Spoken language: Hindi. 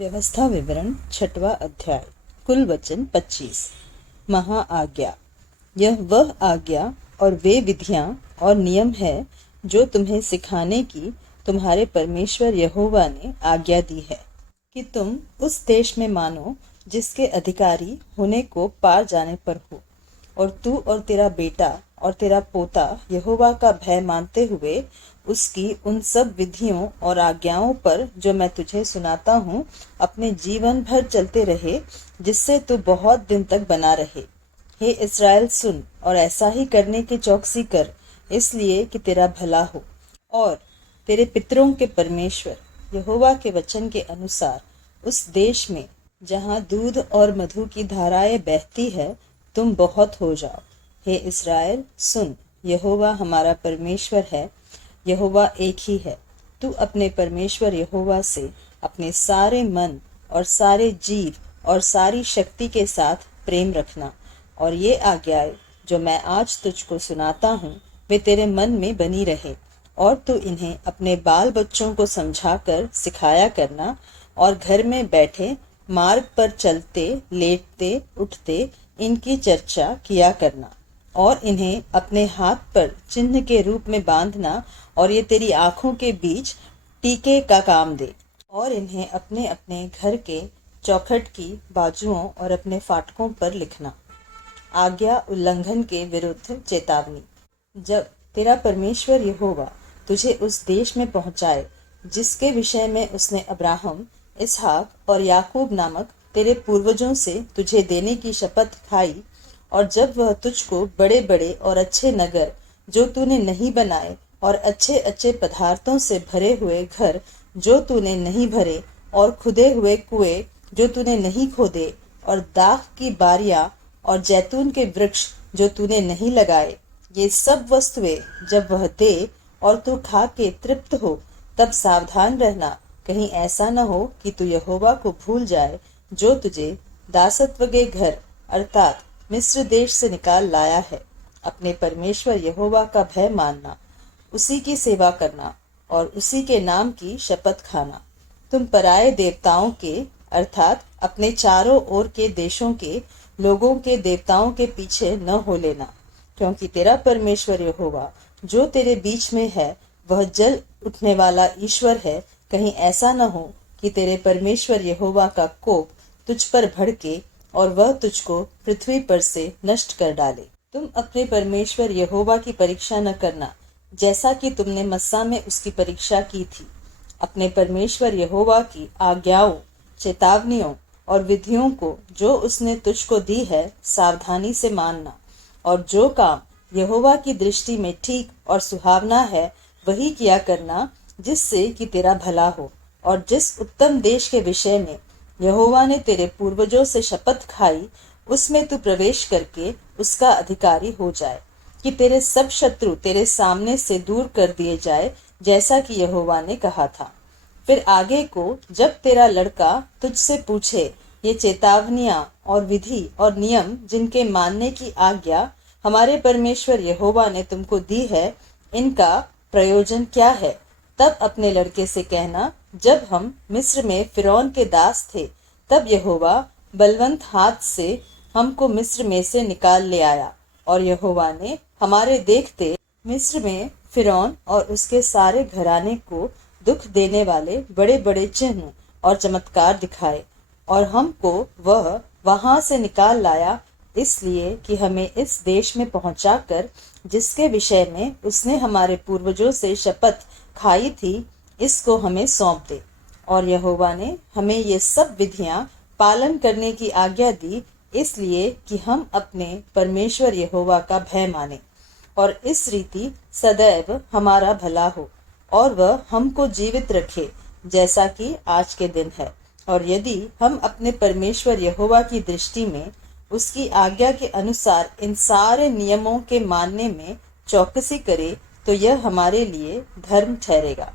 व्यवस्था विवरण 6वां अध्याय। कुल वचन 25। महा आज्ञा। यह वह आज्ञा और वे विधियां और नियम है जो तुम्हें सिखाने की तुम्हारे परमेश्वर यहोवा ने आज्ञा दी है कि तुम उस देश में मानो जिसके अधिकारी होने को पार जाने पर हो, और तू और तेरा बेटा और तेरा पोता यहोवा का भय मानते हुए उसकी उन सब विधियों और आज्ञाओं पर जो मैं तुझे सुनाता हूँ अपने जीवन भर चलते रहे, जिससे तू बहुत दिन तक बना रहे। हे इस्राएल, सुन और ऐसा ही करने की चौकसी कर, इसलिए कि तेरा भला हो और तेरे पितरों के परमेश्वर यहोवा के वचन के अनुसार उस देश में जहाँ दूध और मधु की धाराएं बहती है तुम बहुत हो जाओ। हे इस्राएल, सुन, यहोवा हमारा परमेश्वर है, यहोवा एक ही है। तू अपने परमेश्वर यहोवा से अपने सारे मन और सारे जीव और सारी शक्ति के साथ प्रेम रखना, और ये आज्ञाएं जो मैं आज तुझको सुनाता हूँ वे तेरे मन में बनी रहे, और तू इन्हें अपने बाल बच्चों को समझाकर सिखाया करना, और घर में बैठे मार्ग पर चलते लेटते उठते इनकी चर्चा किया करना, और इन्हें अपने हाथ पर चिन्ह के रूप में बांधना, और ये तेरी आंखों के बीच टीके का काम दे, और इन्हें अपने अपने घर के चौखट की बाजुओं और अपने फाटकों पर लिखना। आज्ञा उल्लंघन के विरुद्ध चेतावनी। जब तेरा परमेश्वर यहोवा तुझे उस देश में पहुंचाए जिसके विषय में उसने अब्राहम, इसहाक और याकूब नामक तेरे पूर्वजों से तुझे देने की शपथ खाई, और जब वह तुझको बड़े बड़े और अच्छे नगर जो तूने नहीं बनाए और अच्छे अच्छे पदार्थों से भरे हुए घर जो तूने नहीं भरे और खुदे हुए कुएं जो तूने नहीं खोदे और दाख की बारियां और जैतून के वृक्ष जो तूने नहीं लगाए, ये सब वस्तुएं जब वह दे और तू खा के तृप्त हो, तब सावधान रहना, कहीं ऐसा न हो कि तू यहोवा को भूल जाए जो तुझे दासत्व के घर अर्थात मिस्र देश से निकाल लाया है। अपने परमेश्वर यहोवा का भय मानना, उसी की सेवा करना और उसी के नाम की शपथ खाना। तुम पराये देवताओं के अर्थात अपने चारों ओर के देशों के लोगों के देवताओं के पीछे न हो लेना, क्योंकि तेरा परमेश्वर यहोवा जो तेरे बीच में है वह जल उठने वाला ईश्वर है। कहीं ऐसा न हो कि तेरे परमेश्वर यहोवा का कोप तुझ पर भड़के और वह तुझको पृथ्वी पर से नष्ट कर डाले। तुम अपने परमेश्वर यहोवा की परीक्षा न करना, जैसा कि तुमने मस्सा में उसकी परीक्षा की थी। अपने परमेश्वर यहोवा की आज्ञाओं, चेतावनियों और विधियों को जो उसने तुझको दी है सावधानी से मानना, और जो काम यहोवा की दृष्टि में ठीक और सुहावना है वही किया करना, जिससे कि तेरा भला हो, और जिस उत्तम देश के विषय में यहोवा ने तेरे पूर्वजों से शपथ खाई उसमें तू प्रवेश करके उसका अधिकारी हो जाए, कि तेरे सब शत्रु तेरे सामने से दूर कर दिए जाए, जैसा कि यहोवा ने कहा था। फिर आगे को जब तेरा लड़का तुझसे पूछे, ये चेतावनियां और विधि और नियम जिनके मानने की आज्ञा हमारे परमेश्वर यहोवा ने तुमको दी है, इनका प्रयोजन क्या है, तब अपने लड़के से कहना, जब हम मिस्र में फिरौन के दास थे तब यहोवा बलवंत हाथ से हमको मिस्र में से निकाल ले आया, और यहोवा ने हमारे देखते मिस्र में फिरौन और उसके सारे घराने को दुख देने वाले बड़े बड़े चिन्ह और चमत्कार दिखाए, और हमको वह वहां से निकाल लाया, इसलिए कि हमें इस देश में पहुंचाकर जिसके विषय में उसने हमारे पूर्वजों से शपथ खाई थी इसको हमें सौंप दे। और यहोवा ने हमें ये सब विधियां पालन करने की आज्ञा दी, इसलिए कि हम अपने परमेश्वर यहोवा का भय माने, और इस रीति सदैव हमारा भला हो, और वह हमको जीवित रखे जैसा कि आज के दिन है। और यदि हम अपने परमेश्वर यहोवा की दृष्टि में उसकी आज्ञा के अनुसार इन सारे नियमों के मानने में चौकसी करें तो यह हमारे लिए धर्म ठहरेगा।